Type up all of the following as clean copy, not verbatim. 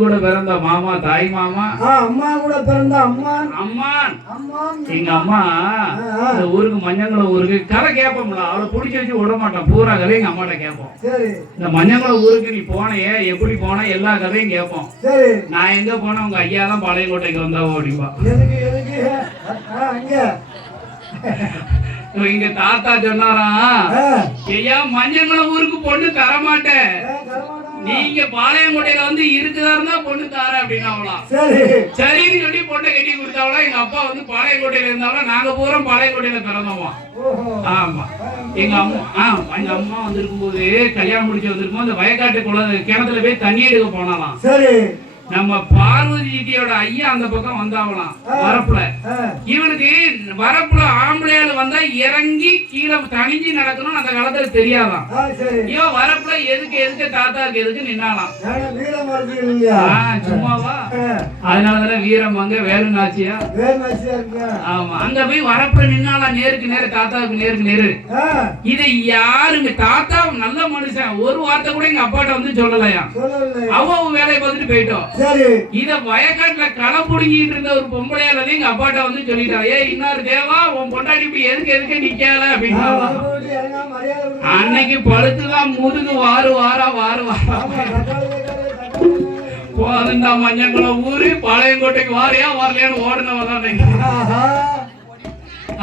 கூட பிறந்த மாமா தாய் மாமா, அம்மா கூட பிறந்த அம்மான். அம்மான் எங்க அம்மா இந்த ஊருக்கு மஞ்சங்குளம் ஊருக்கு கதை கேட்போம்ல, அவளை பிடிச்சி வச்சு விட மாட்டோம், பூரா கதையும் எங்க அம்மாட்ட கேட்போம். இந்த மஞ்சங்குளம் ஊருக்கு நீ போனையே, எப்படி போன, எல்லா கதையும் கேட்போம். நான் எங்க போனா உங்க ஐயா தான் பாளையங்கோட்டைக்கு வந்தாவோ அப்படின்பா. இங்க தாத்தா சொன்னாராம், ஐயா மஞ்சங்குளம் ஊருக்கு பொண்ணு தரமாட்டேன், நீங்க பாளையங்கோட்டையில வந்து இருக்குதா இருந்தா பொண்ணு தார அப்படின்னாவலாம். சரின்னு சொல்லி பொண்ணை கட்டி கொடுத்தாவலாம். எங்க அப்பா வந்து பாளையங்கோட்டையில இருந்தாலும் நாங்க பூரா பாளையங்கோட்டையில பிறந்தோமா. ஆமா எங்க அம்மா வந்திருக்கும் போது, கல்யாணம் முடிச்சு வந்திருக்கும் அந்த வயக்காட்டு கிணத்துல போய் தண்ணி எடுக்க போனாலாம். நம்ம பார்வதி ஜியோட ஐயா அந்த பக்கம் வந்தாவலாம் வரப்புல. இவனுக்கு வரப்புல ஆம்பளையால வந்தா இறங்கி கீழே தனிஞ்சு நடக்கணும், அந்த காலத்துல தெரியாதான். இவன் வரப்புல எதுக்கு தாத்தாருக்கு எதுக்கு நின்னாலாம். சும்மாவா? அதனாலதான் வீரமங்க வேலுநாச்சியா. ஆமா, அங்க போய் வரப்புல நின்னாலாம், நேருக்கு நேரு, தாத்தாவுக்கு நேருக்கு நேரு. இதை யாருமே, தாத்தா நல்ல மனுஷன், ஒரு வார்த்தை கூட எங்க அப்பாட்ட வந்து சொல்லலையா. அவ வேலையை பார்த்துட்டு போயிட்டோம். இத வயக்காட்டுல களை புடுங்கிட்டு இருந்த ஒரு பொம்பளையால எங்க அப்பாட்ட வந்து சொல்லிட்டா, இன்னாரு தேவா உன் பொண்டாடி இப்ப எதுக்கு நிக்கல அப்படின்னு. அன்னைக்கு பழுத்துதான் முதுகு வாரு வாரா போதுண்டா மஞ்சங்குளம் ஊரு பாளையங்கோட்டைக்கு வாரியா வரலையான்னு ஓடுனவதான்.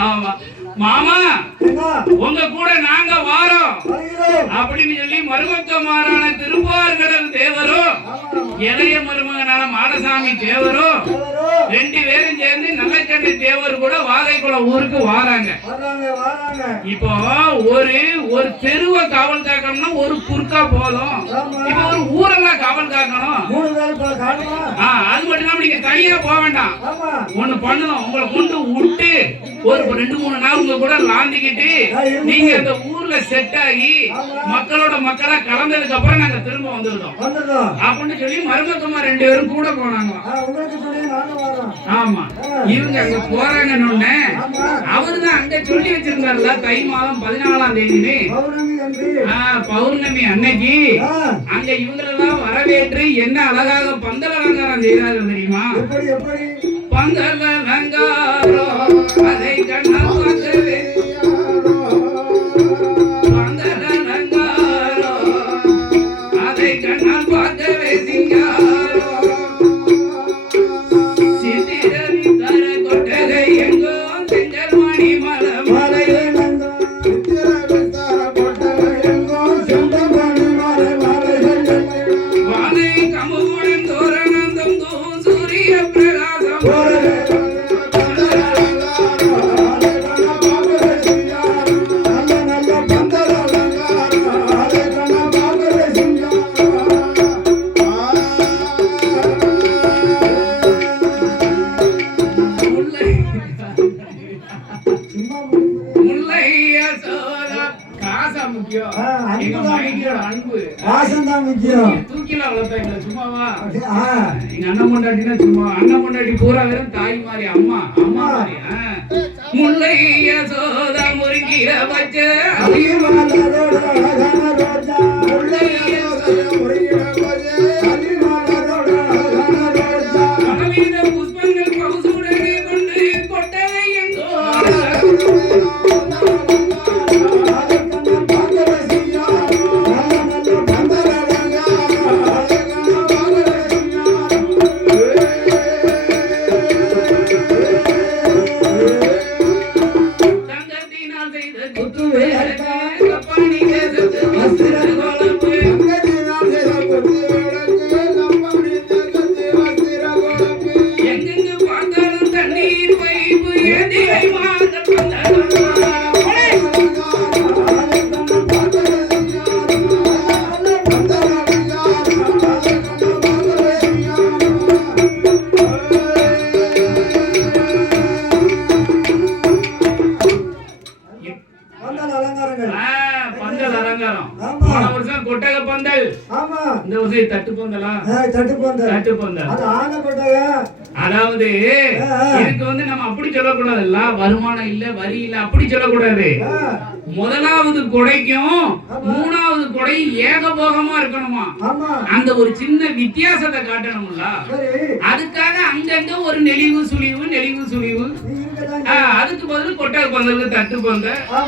ஆமா மாமா உங்க கூட நாங்க வாரோம் அப்படின்னு சொல்லி மருமக்கமாரான திருப்பார்கடல் தேவரும் இளைய மருமகனான மாடசாமி தேவரும் ரெண்டு பேரும் சேர்ந்து நல்லச்சண்டை தேவர் கூட வாகைக்குளம் ஊருக்கு வாராங்க. இப்போ ஒரு தெருவை காவல் காக்கணும்னா ஒரு குறுக்கா போதும், இப்ப ஒரு ஊரெல்லாம் காவல் காக்கணும். அது மட்டும் இல்லாம நீங்க தனியா போக வேண்டாம், ஒண்ணு பண்ணணும், உங்களை கொண்டு விட்டு ஒரு 2-3 நாள் உங்க கூட லாந்திக்கிட்டு நீங்க அந்த ஊர்ல செட் ஆகி மக்களோட மக்களா கலந்ததுக்கு அப்புறம் நாங்க திரும்ப வந்துருந்தோம் அப்படின்னு சொல்லி மருமக்கமா 2 பேரும் கூட போனாங்க. ஆமா, இவங்க அங்க போறாங்கன்னு அவருதான் அங்க சொல்லி வச்சிருந்தாருல, தை மாதம் 14ஆம் தேதி பௌர்ணமி அன்னைக்கு அங்க இவங்களெல்லாம் வரவேற்று என்ன அழகாக பந்தல் அலங்காரம் செய்யறாரு தெரியுமா. பந்தல் அலங்காரம் அதை கண்ணா பார்க்கவே, பந்தல் அலங்காரம் அதை கண்ணா பார்க்கவே சிங்காரம், சித்திரவி தர கொட்டகை எங்கோ செஞ்சல் மணி மலை மலை, வானை கமுடன் தோரணந்தம் சூரிய பிரகாசம் பூரா வெறும் தாய் மாதிரி அம்மா மாதிரி. முல்லை யசோதா முருங்கிற பச்ச புஷ்பங்கள் பவுசுடனே கொண்டு கொட்டவை எங்கோ சரி தட்டு பொங்கலா தட்டு போந்த தட்டு பொங்கல். அது ஆனப்பட்டங்க. அதாவது இதுக்கு வந்து நம்ம அப்படி சொல்லக்கூடாதுல்ல, வருமானம் இல்ல வரி இல்ல அப்படி சொல்லக்கூடாது. முதலாவது கொடைக்கும் மூணாவது கொடை ஏகபோகமா இருக்கணுமா, ஆமா அந்த ஒரு சின்ன வித்தியாசத்தை காட்டணும்ல. சரி அதுக்காக அங்கங்க ஒரு நெளிவு சுழிவு நெளிவு சுழிவு. நீ இருக்கதாங்க. அதுக்கு பதில் கொட்டை பொங்கலுக்கு தட்டு பொங்கல்.